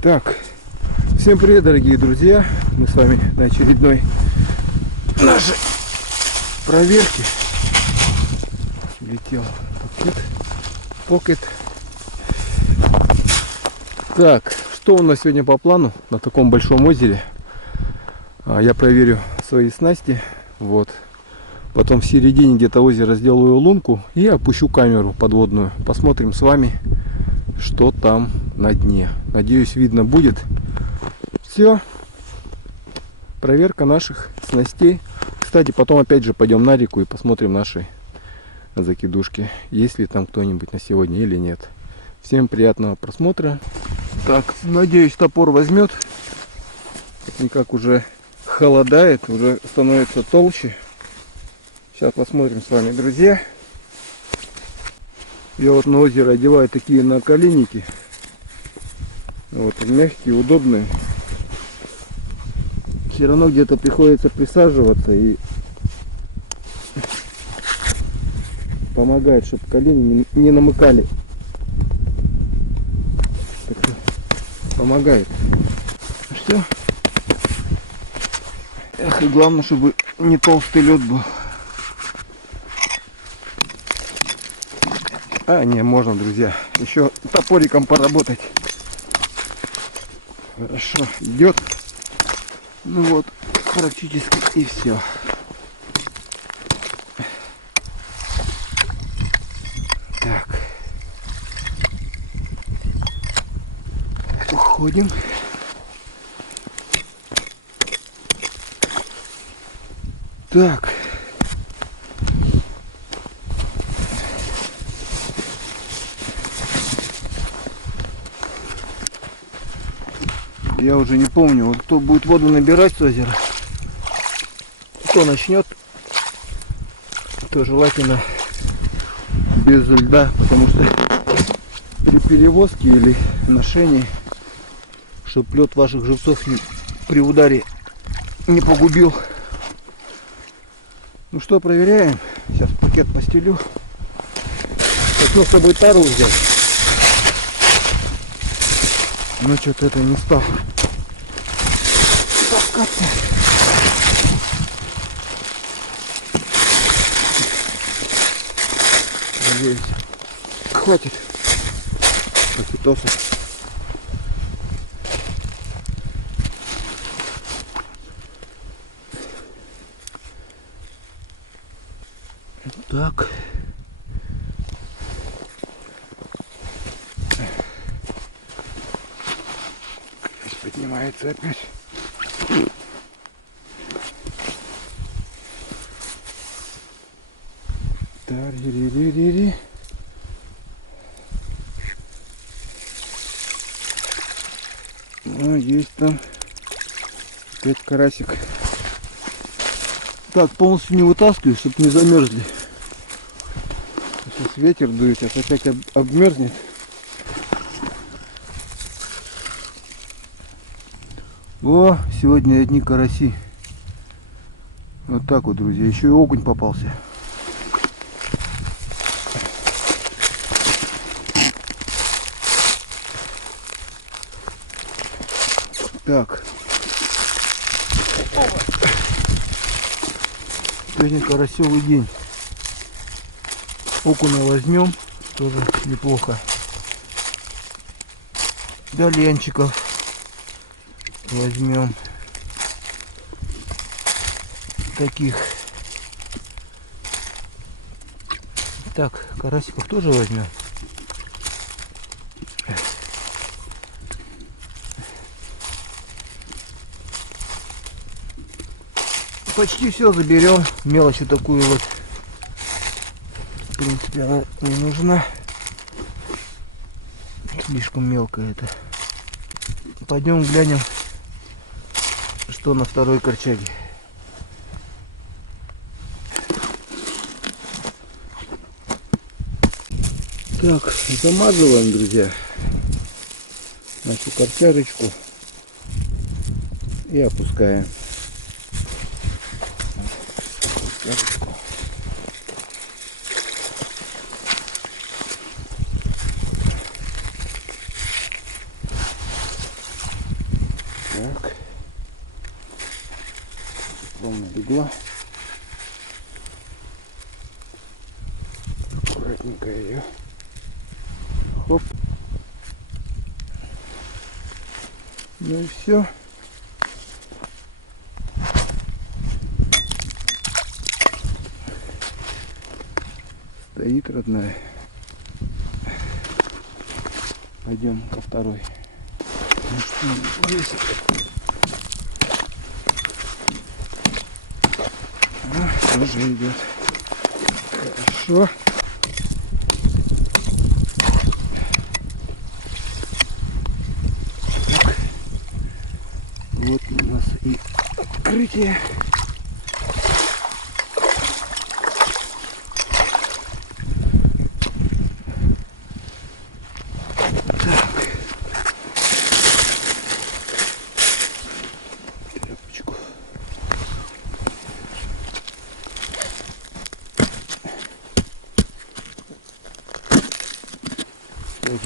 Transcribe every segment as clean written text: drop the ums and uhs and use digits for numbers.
Так, всем привет, дорогие друзья. Мы с вами на очередной нашей проверке. Улетел покет. Так, что у нас сегодня по плану на таком большом озере? Я проверю свои снасти. Вот. Потом в середине где-то озера сделаю лунку и опущу камеру подводную. Посмотрим с вами, что там на дне. Надеюсь, видно будет. Все. Проверка наших снастей. Кстати, потом опять же пойдем на реку и посмотрим наши закидушки. Есть ли там кто-нибудь на сегодня или нет. Всем приятного просмотра. Так, надеюсь, топор возьмет. Никак уже холодает, уже становится толще. Сейчас посмотрим с вами, друзья. Я вот на озеро одеваю такие наколенники. Вот, мягкие, удобные. Все равно где-то приходится присаживаться и помогает, чтобы колени не намыкали. Так, помогает. Что? Эх, и главное, чтобы не толстый лед был. Не, можно, друзья. Еще топориком поработать. Хорошо, идет. Ну вот, практически и все. Так. Уходим. Так. Я уже не помню, вот кто будет воду набирать с озера, кто начнет, то желательно без льда, потому что при перевозке или ношении, чтобы лед ваших живцов при ударе не погубил. Ну что, проверяем. Сейчас пакет постелю. Хотел с собой тару взять, но что-то это не стал таскаться. Надеюсь, хватит пакетосов. Так. Поднимается опять. Тари-ри-ри-ри-ри. Есть там опять карасик. Так, полностью не вытаскиваю, чтобы не замерзли. Сейчас ветер дует, сейчас опять обмерзнет. О, сегодня одни караси. Вот так вот, друзья. Еще и окунь попался. Так. Сегодня карасевый день. Окуня возьмем. Тоже неплохо. Доленчиков возьмем таких. Так, карасиков тоже возьмем. Почти все заберем. Мелочь такую вот, в принципе, она не нужна. Слишком мелко это. Пойдем глянем, что на второй корчаге. Так, замазываем, друзья, нашу корчажечку и опускаем. ровно легла. Аккуратненько ее. Хоп. Ну и все. Стоит, родная. Пойдем ко второй. Ну что здесь? Тоже идет. Хорошо. Так. Вот у нас и открытие.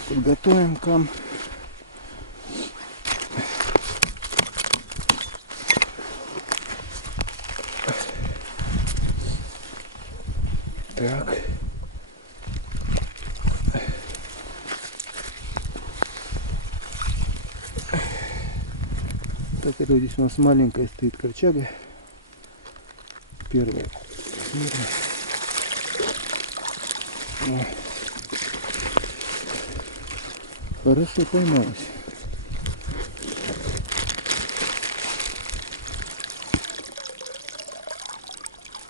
Подготовим кам. Так. Так, это здесь у нас маленькая стоит корчага. Первая. О. Хорошо поймалась.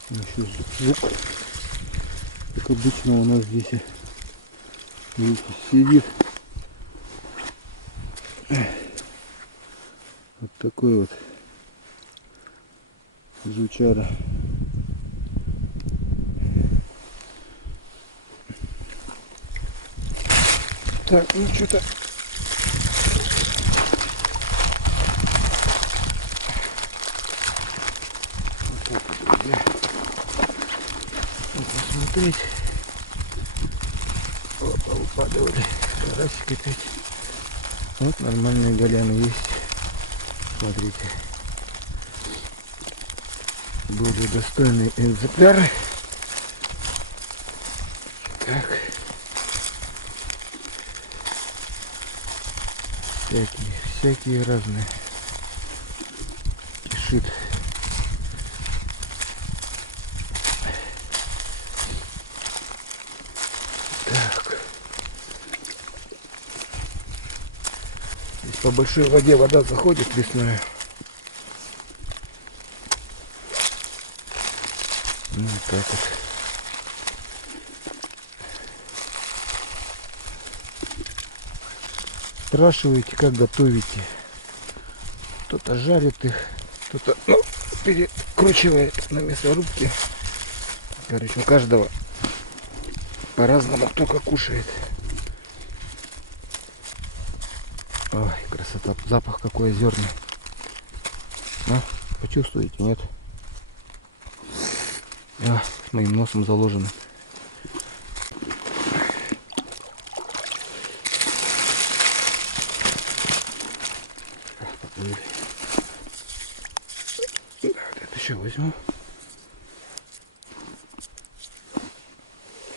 Еще жук, как обычно у нас здесь, видите, сидит. Вот такой вот жучара. Так, ну что-то вот так вот, друзья. Вот посмотреть. Опа, упадали. Карасик опять. Вот нормальные голяны есть. Смотрите. Более достойные экземпляры. Так. Всякие разные. Кишит. Так. Здесь по большой воде вода заходит весной. Ну вот так вот. Спрашиваете, как готовите. Кто-то жарит их, кто-то перекручивает на мясорубке. Короче, у каждого по-разному, кто как кушает. Ой, красота, запах какой озерный. Ну, почувствуете, нет? С моим носом заложено. Вот это еще возьму.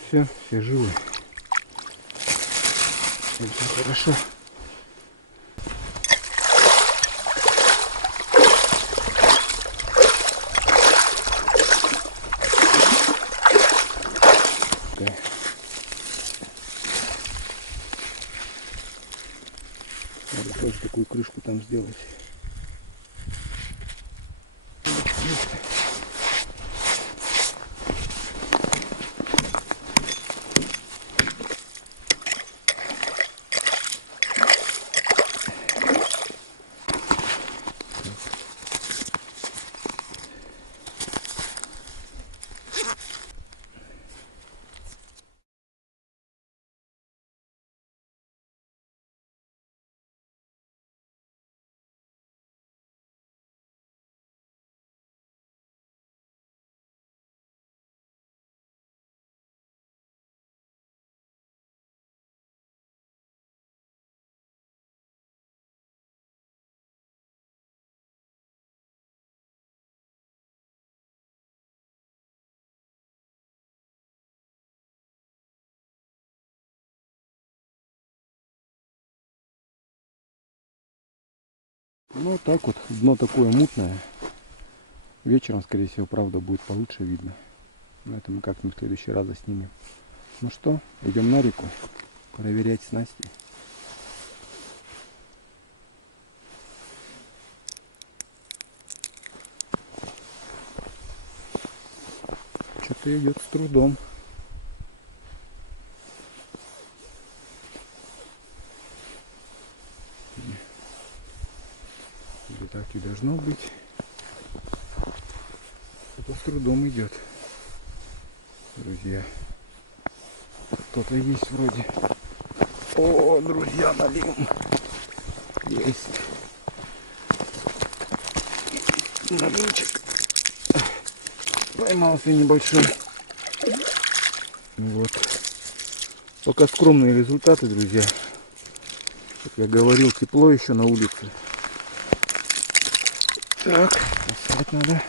Все живы. Все хорошо. Надо тоже такую крышку там сделать. Ну так вот, дно такое мутное. Вечером, скорее всего, правда, будет получше видно. Но это мы как-нибудь в следующий раз заснимем. Ну что, идем на реку проверять снасти. Что-то идет с трудом. Или так и должно быть. Это с трудом идет. Друзья. Кто-то есть вроде. О, друзья, налим. Есть. Налимчик. Поймался небольшой. Вот. Пока скромные результаты, друзья. Как я говорил, тепло еще на улице. Так, бросать надо.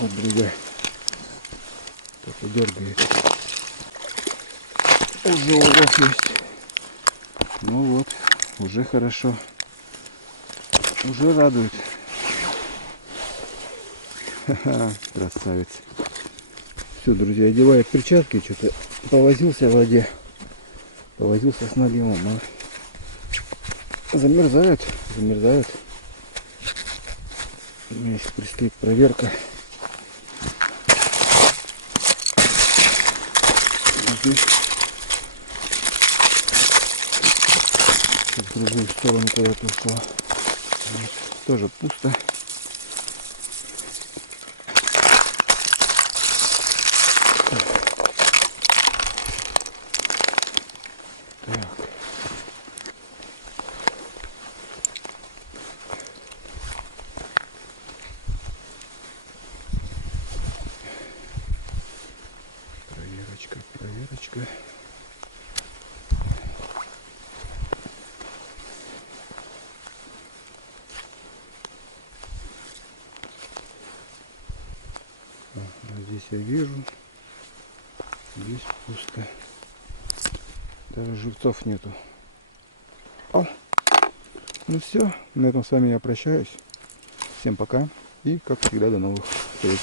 Вот, друзья, кто-то дергает. Уже улов есть. Ну вот, уже хорошо. Уже радует. Ха-ха, красавец. Все, друзья, одеваю перчатки. Что-то повозился в воде. Повозился с наливом. Замерзают. Замерзают. У меня еще предстоит проверка. Здесь в другую сторону куда-то ушла. Вот. Тоже пусто. Так. Проверочка, проверочка. Здесь я вижу, здесь пусто, даже живцов нету. О! Ну все, на этом с вами я прощаюсь. Всем пока и, как всегда, до новых встреч.